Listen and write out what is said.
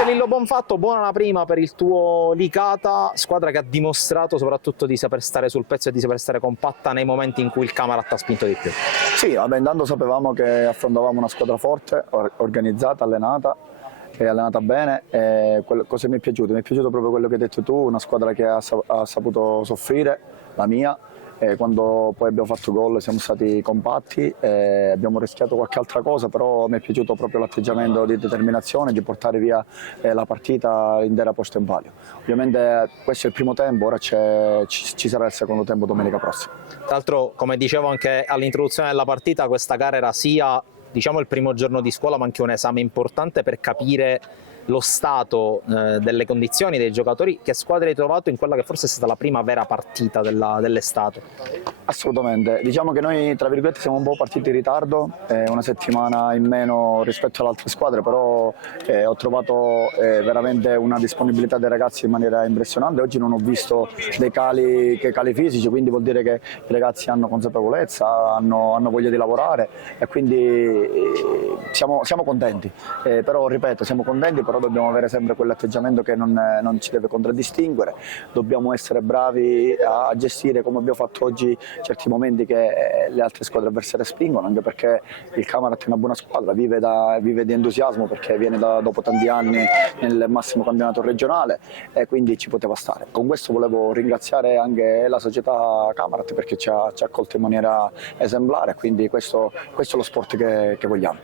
Grazie Lillo Bonfatto, buona la prima per il tuo Licata, squadra che ha dimostrato soprattutto di saper stare sul pezzo e di saper stare compatta nei momenti in cui il Camarat ha spinto di più. Sì, vabbè, intanto sapevamo che affrontavamo una squadra forte, organizzata, allenata e allenata bene. E cosa mi è piaciuto? Mi è piaciuto proprio quello che hai detto tu, una squadra che ha saputo soffrire, la mia. E quando poi abbiamo fatto gol siamo stati compatti, abbiamo rischiato qualche altra cosa, però mi è piaciuto proprio l'atteggiamento di determinazione, di portare via la partita intera posto in palio. Ovviamente questo è il primo tempo, ora ci sarà il secondo tempo domenica prossima. Tra l'altro, come dicevo anche all'introduzione della partita, questa gara era sia il primo giorno di scuola ma anche un esame importante per capire lo stato delle condizioni dei giocatori. Che squadra hai trovato in quella che forse è stata la prima vera partita dell'estate? Assolutamente, diciamo che noi tra virgolette siamo un po' partiti in ritardo, una settimana in meno rispetto alle altre squadre, però ho trovato veramente una disponibilità dei ragazzi in maniera impressionante. Oggi non ho visto dei cali fisici, quindi vuol dire che i ragazzi hanno consapevolezza, hanno voglia di lavorare e quindi siamo contenti, però ripeto, siamo contenti, però dobbiamo avere sempre quell'atteggiamento che non ci deve contraddistinguere, dobbiamo essere bravi a gestire come abbiamo fatto oggi certi momenti che le altre squadre avversarie spingono, anche perché il Camarat è una buona squadra, vive di entusiasmo perché viene dopo tanti anni nel massimo campionato regionale e quindi ci poteva stare. Con questo volevo ringraziare anche la società Camarat perché ci ha accolto in maniera esemplare, quindi questo è lo sport che vogliamo.